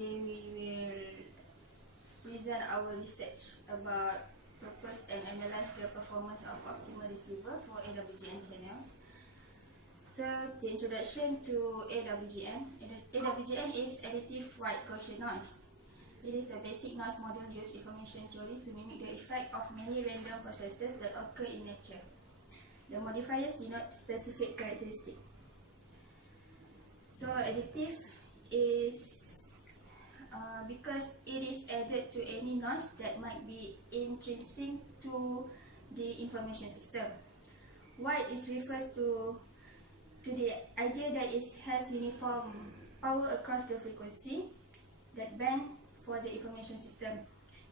today we will present our research about propose and analyze the performance of optimal receiver for AWGN channels. So the introduction to AWGN. AWGN is additive white Gaussian noise. It is a basic noise model used information theory to mimic the effect of many random processes that occur in nature. The modifiers denote specific characteristics. So additive is because it is added to any noise that might be intrinsic to the information system. White refers to the idea that it has uniform power across the frequency that band for the information system.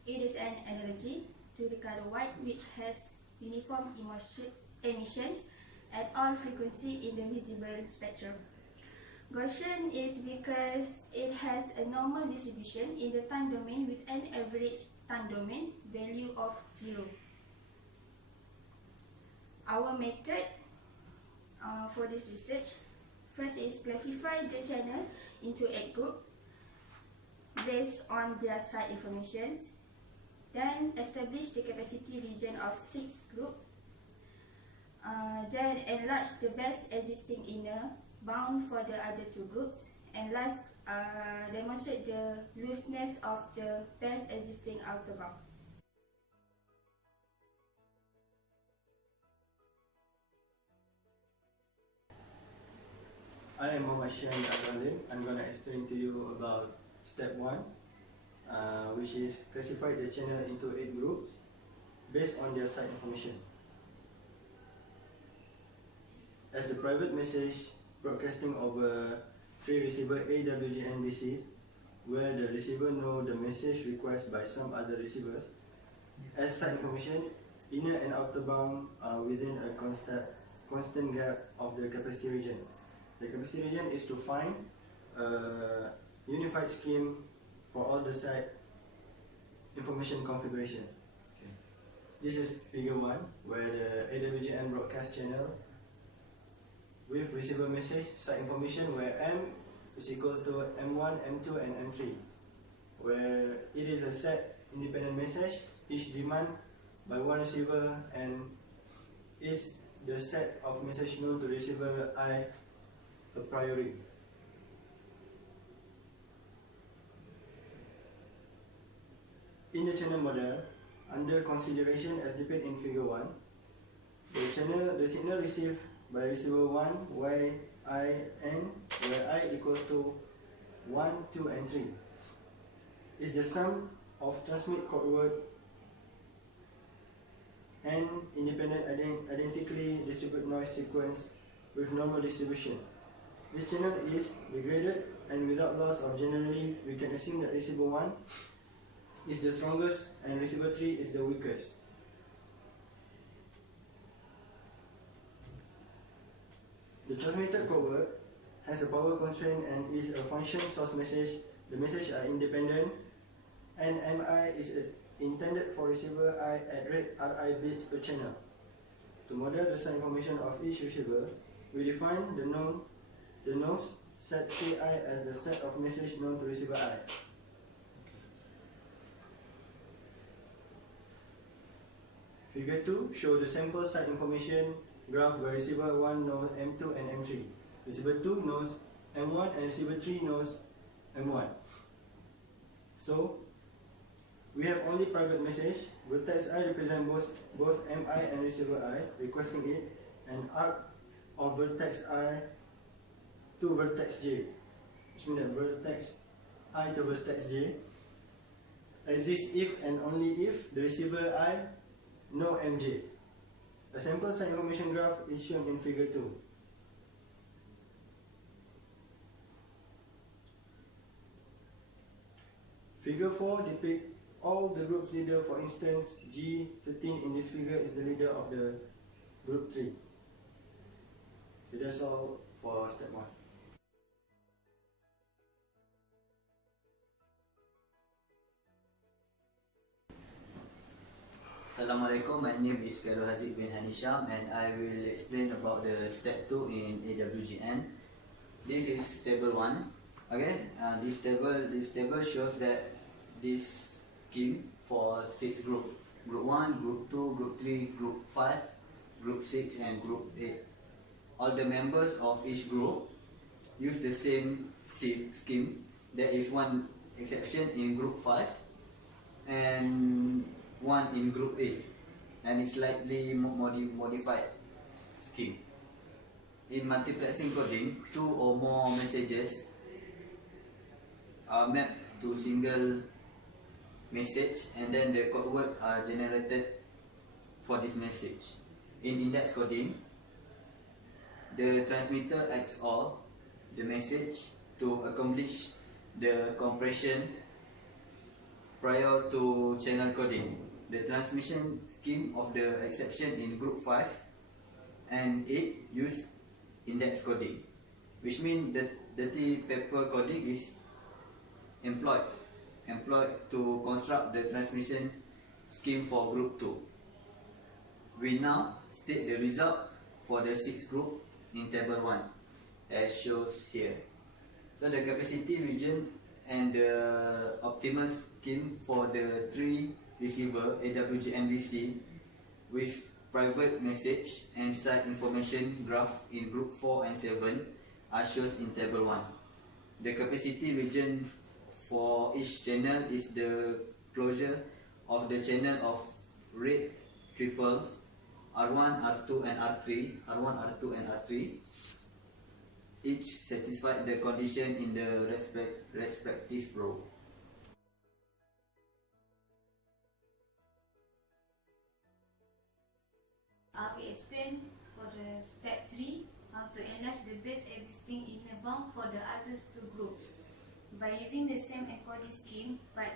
It is an analogy to the color white, which has uniform emissions at all frequencies in the visible spectrum. Gaussian is because it has a normal distribution in the time domain with an average time domain value of 0. Our method for this research, first is classify the channel into 8 groups based on their site informations. Then establish the capacity region of 6 groups. Then enlarge the best existing inner bound for the other 2 groups. And last, demonstrate the looseness of the best existing outer bound. I am Mohammed Shahin. I'm going to explain to you about step 1, which is classify the channel into 8 groups based on their site information. As a private message broadcasting over 3 receiver AWGN bases, where the receiver knows the message request by some other receivers, as site information, inner and outer bound are within a constant gap of the capacity region. The capacity region is to find a unified scheme for all the site information configuration. Okay. This is figure 1, where the AWGN broadcast channel with receiver message site information where M is equal to M1, M2 and M3, where it is a set independent message, each demand by one receiver, and is the set of message known to receiver I a priori. In the channel model, under consideration as depicted in figure 1, the signal received by receiver 1, Y, I, N, where I equals to 1, 2 and 3, is the sum of transmit code word and independent identically distributed noise sequence with normal distribution. This channel is degraded, and without loss of generally, we can assume that receiver 1 is the strongest and receiver 3 is the weakest. The transmitted code word has a power constraint and is a function source message. The messages are independent, and MI is intended for receiver I at rate RI bits per channel. To model the site information of each receiver, we define the nose set Ki as the set of message known to receiver I. Figure 2 shows the sample site information graph where receiver 1 knows M2 and M3. Receiver 2 knows M1 and receiver 3 knows M1. So, we have only private message. Vertex I represent both MI and receiver I requesting it, and arc of vertex I to vertex J, which means that vertex I to vertex J exists if and only if the receiver I know MJ. A sample site information graph is shown in figure 2. Figure 4 depicts all the group's leader. For instance, G13 in this figure is the leader of the group 3. So that's all for step 1. Assalamualaikum, my name is Khairul Haziq bin Hanisham, and I will explain about the step 2 in AWGN. This is table 1. Okay, this table shows that this scheme for 6 groups: Group 1, Group 2, Group 3, Group 5, Group 6, and Group 8. All the members of each group use the same scheme. There is one exception in Group 5 and one in Group 8, and it's slightly modified scheme. In multiplexing coding, 2 or more messages are mapped to single message, and then the code word are generated for this message. In index coding, the transmitter XOR the message to accomplish the compression prior to channel coding. The transmission scheme of the exception in Group 5 and 8 use index coding, which means that dirty paper coding is employed to construct the transmission scheme for Group 2. We now state the result for the 6th group in table 1 as shows here. So the capacity region and the optimal scheme for the 3 receiver AWGN BC with private message and site information graph in Group 4 and 7 are shown in table 1. The capacity region for each channel is the closure of the channel of red triples R1, R2 and R3, R1, R2 and R3. Each satisfied the condition in the respective row. I will explain for the step 3 how to enlarge the base existing inner bound for the other 2 groups. By using the same encoding scheme but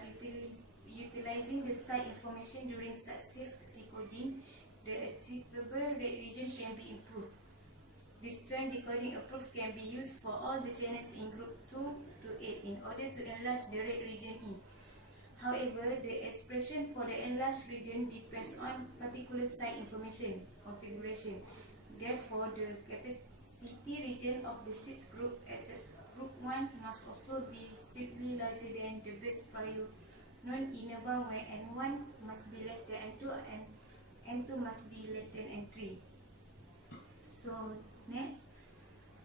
utilizing the site information during successive decoding, the achievable rate region can be improved. This turn decoding approach can be used for all the channels in Group 2 to 8 in order to enlarge the rate region in. However, the expression for the enlarged region depends on particular site information configuration. Therefore, the capacity region of the 6th group as Group 1 must also be strictly larger than the base prior non-inner bound, where N1 must be less than N2 and N2 must be less than N3. So next,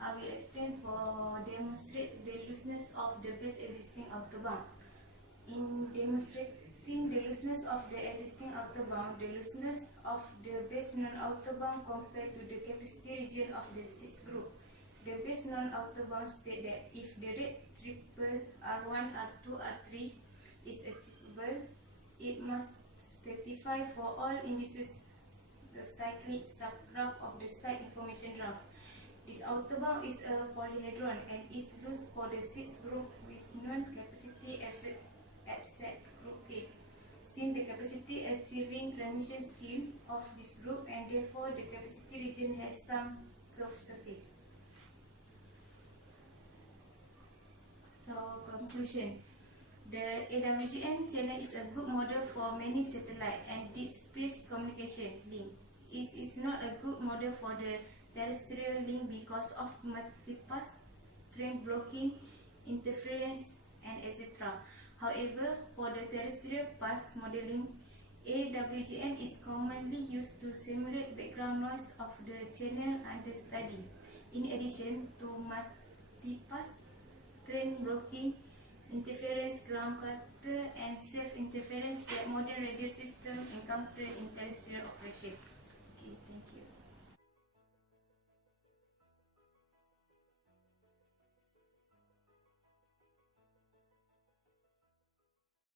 I will explain for demonstrate the looseness of the base existing outer bound. In demonstrating the looseness of the existing outer bound, the looseness of the base non-outer bound compared to the capacity region of the 6th group. The base non-outer bound state that if the rate triple R1, R2, R3 is achievable, it must satisfy for all indices the cyclic subgraph of the site information graph. This outer bound is a polyhedron and is loose for the 6th group with non-capacity absent group A. Since the capacity achieving transmission scheme of this group, and therefore the capacity region has some curved surface. So conclusion. The AWGN channel is a good model for many satellite and deep space communication link. It is not a good model for the terrestrial link because of multipath, train blocking, interference, and etc. However, for the terrestrial path modeling, AWGN is commonly used to simulate background noise of the channel under study. In addition to multipath, train blocking, interference, ground clutter, and self-interference that modern radio systems encounter in terrestrial operation. Okay, thank you.